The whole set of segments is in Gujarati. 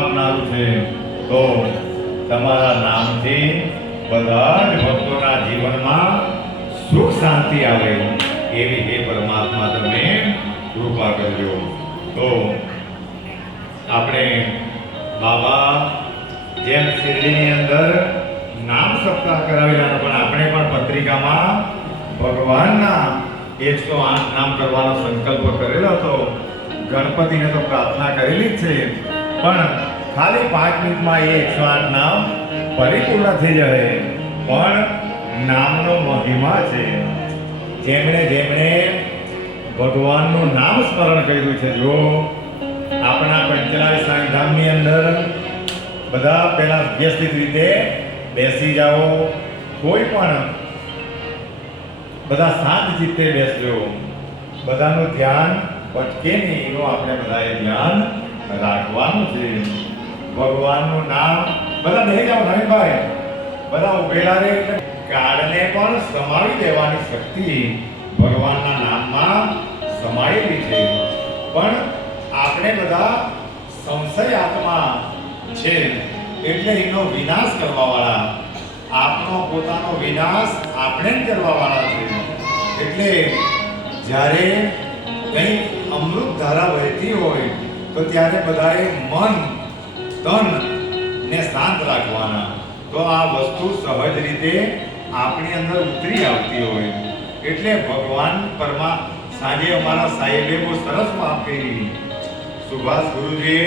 આપનારું છે. તો તમારા નામથી બધા જ ભક્તોના જીવનમાં સુખ શાંતિ આવે એવી હે પરમાત્મા તમે કૃપા કરજો. તો આપણે બાબા જેમ શિરડીની અંદર નામ સપ્તાહ કરાવેલા, પણ આપણે પણ પત્રિકામાં ભગવાનના 108 નામ કરવાનો સંકલ્પ કરેલો હતો. ગણપતિને તો પ્રાર્થના કરેલી જ છે, પણ ખાલી 5 મિનિટમાં એ 108 નામ પરિપૂર્ણ થઈ જાય. પણ નામનો મહિમા છે. જેમણે જેમણે ભગવાનનું નામ સ્મરણ કર્યું છે, જો આપણા પંચલાવી સાંઈધામની અંદર બધા પહેલા વ્યવસ્થિત રીતે બેસી જાઓ. કોઈ પણ બધા શાંત ચિત્તે બેસજો. બધાનું ધ્યાન ભટકે નહીં એનું આપણે બધાએ ધ્યાન રાખવાનું છે. ભગવાનનું નામ બધા બેસી જાઓ. નવીનભાઈ બધા ઉભેલા રહે એટલે કાળને પણ સમાવી દેવાની શક્તિ ભગવાનના નામમાં સમાયેલી છે. પણ આપણે બધા સંશય આત્મા છે એટલે એનો વિનાશ કરવાવાળા, આપણો પોતાનો વિનાશ આપણે જ કરવાવાળા છે. એટલે જ્યારે કંઈ અમૃત ધારા વહેતી હોય તો ત્યારે બધાએ મન તન ને શાંત રાખવાના. તો આ વસ્તુ સહજ રીતે આપણી અંદર ઉતરી આવતી હોય. એટલે ભગવાન સાંજે અમારા સાહેબે બહુ સરસ વાત કરી. સુભાષ ગુરુજીએ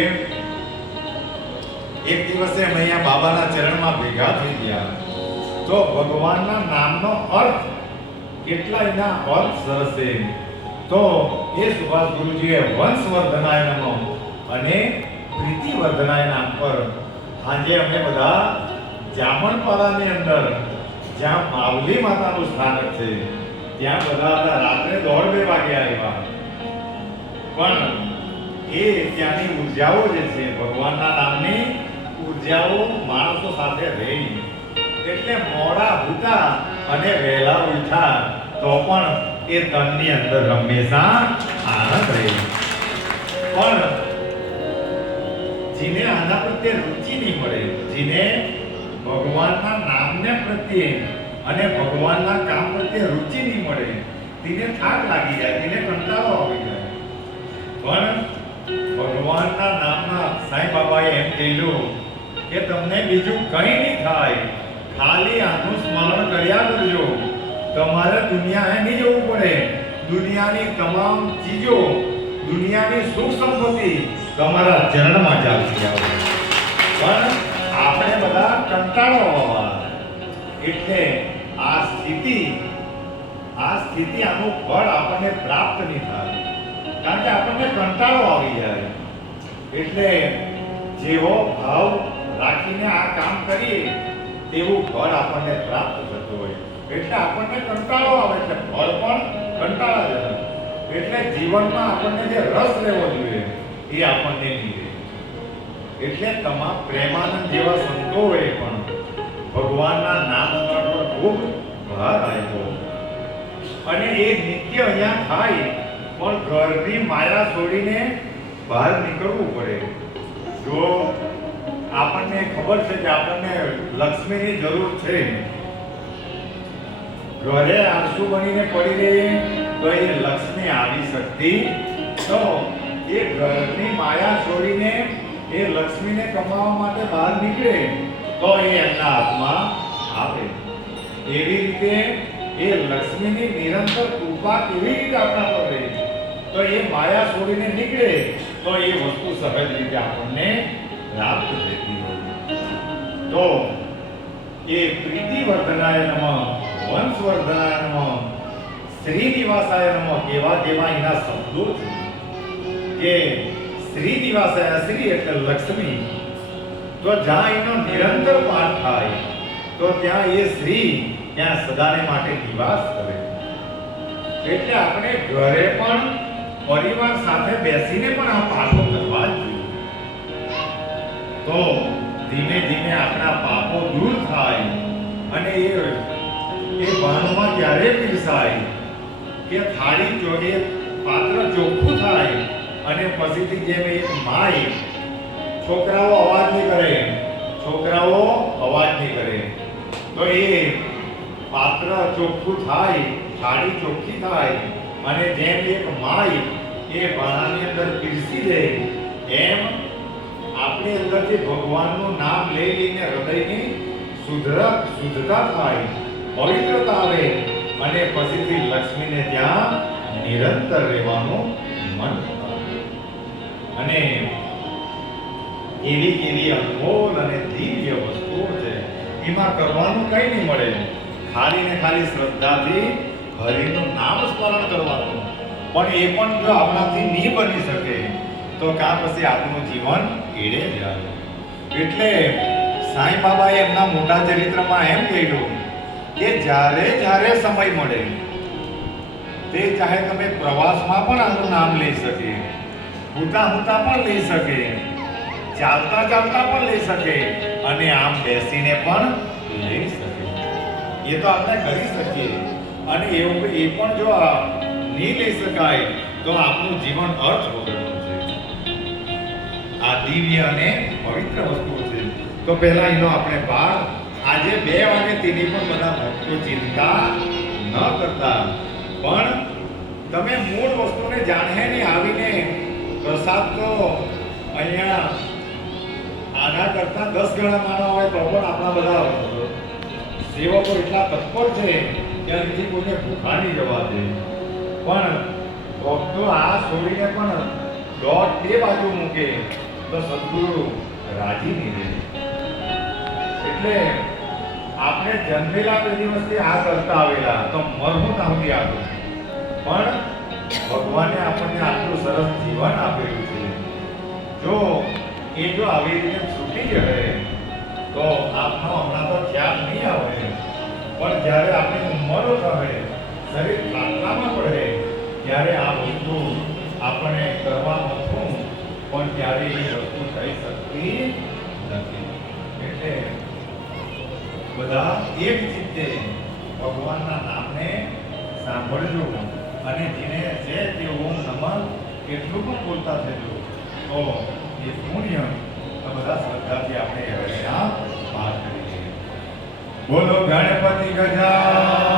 એક દિવસે અમે અહીંયા બાબાના ચરણમાં ભેગા થઈ ગયા. તો ભગવાનના નામનો અર્થ કેટલા એના અર્થ સરસ છે. તો એ સુભાષ ગુરુજીએ વંશવર્ધનાય નમઃ અને પ્રીતિવર્ધનાય નામ પર આજે અમે બધા જામણપાડાની અંદર જ્યાં માવલી માતાનું સ્થાનક છે ત્યાં બધા હતા. રાત્રે 1:30 વાગે આવ્યા. પણ એ ત્યાંની ઉર્જાઓ જે છે ભગવાનના નામની ઉર્જાઓ માણસો સાથે રહી. એટલે મોડા ઉઠા અને વહેલા ઉઠા તો પણ એ તનની અંદર હંમેશા આનંદ રહે. પણ જેને આના પ્રત્યે રુચિ નહીં મળે, જેને ભગવાનના નામને પ્રત્યે અને ભગવાનના કામ પ્રત્યે રુચિ નહીં મળે, તેને થાક લાગી જાય, તેને કંટાળો આવી જાય. પણ ભગવાનના નામના સાંઈ બાબાએ એમ કહ્યું કે તમને બીજું કંઈ નહીં થાય, ખાલી આનું સ્મરણ કર્યા કરજો. તમારે દુનિયાએ નહીં જવું પડે. દુનિયાની તમામ ચીજો, દુનિયાની સુખ સંપત્તિ તમારા ચરણમાં જ આવી આવે. પણ આપણે બધા કંટાળો આવવા. એટલે આ સ્થિતિ આનું ફળ આપણને પ્રાપ્ત નહીં થાય, કારણ કે આપણને કંટાળો આવી જાય. એટલે જેવો ભાવ રાખીને આ કામ કરીએ તેવું ફળ આપણને પ્રાપ્ત થતું હોય. એટલે આપણને કંટાળો આવે એટલે ફળ પણ કંટાળાજનક. એટલે જીવનમાં આપણને જે રસ લેવો જોઈએ એ આપણને નહીં રહે. એટલે તમામ પ્રેમાનંદ જેવા સંતોએ પણ ભગવાનના નામ પર ખૂબ ભાર આપ્યો. અને એ નિત્ય અહીંયા થાય પણ ઘરની માયા છોડીને બહાર નીકળવું પડે. જો આપણને ખબર છે કે આપણને લક્ષ્મીની જરૂર છે, ઘરે આળસુ બનીને પડી રહી તો એ લક્ષ્મી આવી શકતી તો એ ઘરની માયા છોડીને એ લક્ષ્મીને કમાવા માટે બહાર નીકળે તો એ એમના હાથમાં આવે. એવી રીતે એ લક્ષ્મીની નિરંતર કૃપા કેવી રીતે આપણા પર રહે તો એ માયા છોડીને નીકળે તો એ વસ્તુ સહજ રીતે આપણને પ્રાપ્ત થતી હોય. તો એ પ્રીતિવર્ધનાય નમઃ, વંશવર્ધનાય નમઃ, શ્રીનિવાસાય નમઃ કેવા જેવા એના શબ્દો છે કે શ્રીનિવાસાય, શ્રી એટલે લક્ષ્મી. તો જ્યાં એનો નિરંતર પાઠ થાય તો ત્યાં એ શ્રી ત્યાં સદાને માટે નિવાસ કરે. એટલે આપણે ઘરે પણ પરિવાર સાથે બેસીને પણ આ પાઠો કરવા જોઈએ. તો ધીમે ધીમે આપણા પાપો દૂર થાય અને એ ભાનમાં ક્યારે પીરસાય કે થાળી જોડે પાત્ર ચોખ્ખું થાય અને પછીથી જેમ એક માય છોકરાઓ અવાજ નહીં કરે, છોકરાઓ અવાજ નહીં કરે, તો એ પાત્ર ચોખ્ખું થાય, થાળી ચોખ્ખી થાય, અને જેમ એક માય એ ભાણાની અંદર પીરસી દે, એમ આપણી અંદરથી ભગવાનનું નામ લઈ લઈને હૃદયની શુદ્ધતા થાય, પવિત્રતા આવે, અને પછીથી લક્ષ્મીને ત્યાં નિરંતર રહેવાનું મન થાય. અને એવી કેવી અનમોલ અને દિવ્ય વસ્તુઓ છે, એમાં કરવાનું કંઈ નહીં મળે, ખાલી ને ખાલી શ્રદ્ધાથી હરિનું નામ સ્મરણ કરવાનું. પણ એ પણ જો આપણાથી નહીં બની શકે તો કાં પછી આપણું જીવન એડે જાય. એટલે સાંઈ બાબાએ એમના મોટા ચરિત્રમાં એમ કહ્યું કે જ્યારે જ્યારે સમય મળે તે ચાહે તમે પ્રવાસમાં પણ આનું નામ લઈ શકે, હુતા હુતા પણ લઈ શકે, ચાલતા ચાલતા પણ લઈ શકે, અને આમ બેસીને પણ લઈ શકે. એ તો આપણે કરી શકીએ. અને એવું એ પણ જો નહીં લઈ શકાય તો આપણું જીવન અર્થ વગરનું છે. આ દિવ્ય અને પવિત્ર વસ્તુ છે. તો પહેલા એનો આપણે પાઠ આજે 2 વાગે તેની પણ બધા ભક્તો ચિંતા ન કરતા, પણ તમે મૂળ વસ્તુને જાણે નહીં, આવીને પ્રસાદ તો અહીંયા આના કરતા 10 ગણા માણસ હોય તો પણ આપણા બધા સેવકો એટલા તત્પર છે કે અહીંથી કોઈને ભૂખા નહીં જવા દે. પણ ભક્તો આ છોડીને પણ દોટ 2 બાજુ મૂકે તો સદગુરુ રાજી નહીં રહે. એટલે આપણે જન્મેલા તે દિવસથી આ કરતા આવેલા તો મરવું ના સુધી આગળ, પણ ભગવાને આપણને આટલું સરસ જીવન આપેલું છે. જો આવી રીતે છૂટી જશે તો આપનો હમણાં તો ખ્યાલ નહીં આવે, પણ જ્યારે આપણી ઉંમર થશે, શરીર ખાટલામાં પડે, ત્યારે આ વસ્તુ આપણે કરવા નથી, પણ ત્યારે એ વસ્તુ થઈ શકતી નથી. એટલે બધા એક ચિત્તે ભગવાનના નામને સાંભળજો, અને જેને જે તે ઓમ નમઃ કેટલું પણ બોલતા થજો તો એ પુણ્ય બધા શ્રદ્ધાથી આપણે હવે પાઠ કરીએ. બોલો ગણપતિ ગજા.